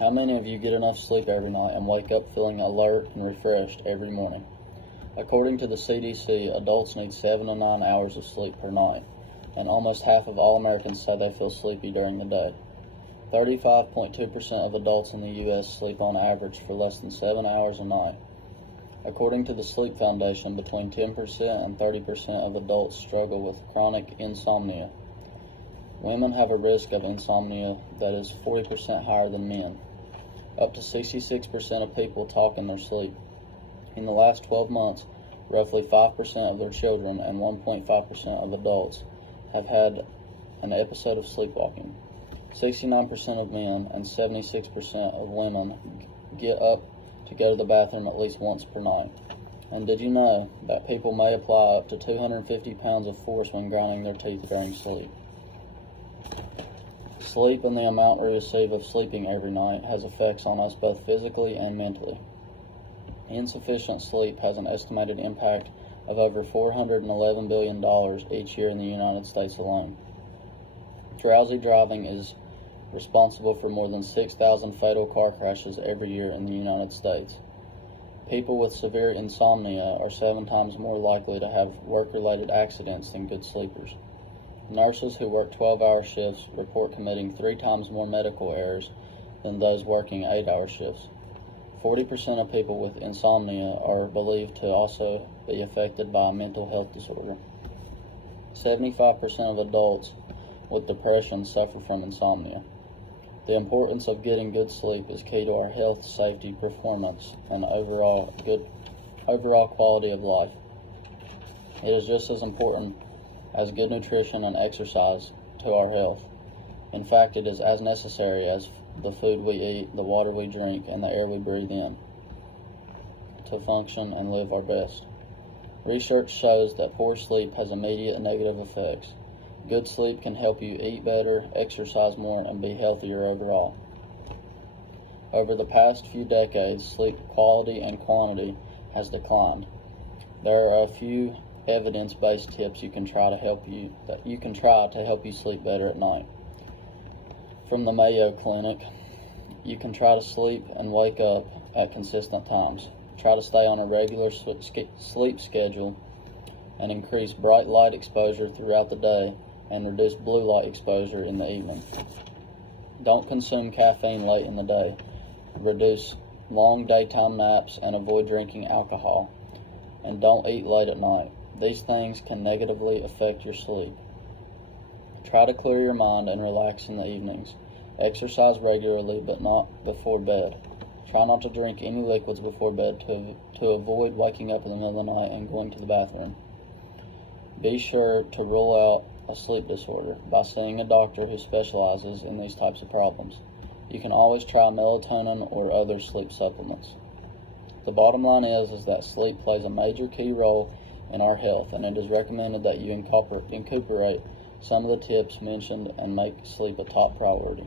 How many of you get enough sleep every night and wake up feeling alert and refreshed every morning? According to the CDC, adults need 7 to 9 hours of sleep per night, and almost half of all Americans say they feel sleepy during the day. 35.2% of adults in the U.S. sleep on average for less than 7 hours a night. According to the Sleep Foundation, between 10% and 30% of adults struggle with chronic insomnia. Women have a risk of insomnia that is 40% higher than men. Up to 66% of people talk in their sleep. In the last 12 months, roughly 5% of their children and 1.5% of adults have had an episode of sleepwalking. 69% of men and 76% of women get up to go to the bathroom at least once per night. And did you know that people may apply up to 250 pounds of force when grinding their teeth during sleep? Sleep and the amount we receive of sleeping every night has effects on us both physically and mentally. Insufficient sleep has an estimated impact of over $411 billion each year in the United States alone. Drowsy driving is responsible for more than 6,000 fatal car crashes every year in the United States. People with severe insomnia are 7 times more likely to have work-related accidents than good sleepers. Nurses who work 12-hour shifts report committing 3 times more medical errors than those working 8-hour shifts. 40% of people with insomnia are believed to also be affected by a mental health disorder. 75% of adults with depression suffer from insomnia. The importance of getting good sleep is key to our health, safety, performance, and overall quality of life. It is just as important as good nutrition and exercise to our health. In fact, it is as necessary as the food we eat, the water we drink, and the air we breathe in to function and live our best. Research shows that poor sleep has immediate negative effects. Good sleep can help you eat better, exercise more, and be healthier overall. Over the past few decades, sleep quality and quantity has declined. There are a few evidence-based tips you can try to help you sleep better at night. From the Mayo Clinic, you can try to sleep and wake up at consistent times. Try to stay on a regular sleep schedule and increase bright light exposure throughout the day and reduce blue light exposure in the evening. Don't consume caffeine late in the day. Reduce long daytime naps and avoid drinking alcohol. And don't eat late at night. These things can negatively affect your sleep. Try to clear your mind and relax in the evenings. Exercise regularly, but not before bed. Try not to drink any liquids before bed to avoid waking up in the middle of the night and going to the bathroom. Be sure to rule out a sleep disorder by seeing a doctor who specializes in these types of problems. You can always try melatonin or other sleep supplements. The bottom line is that sleep plays a major key role in our health, and it is recommended that you incorporate some of the tips mentioned and make sleep a top priority.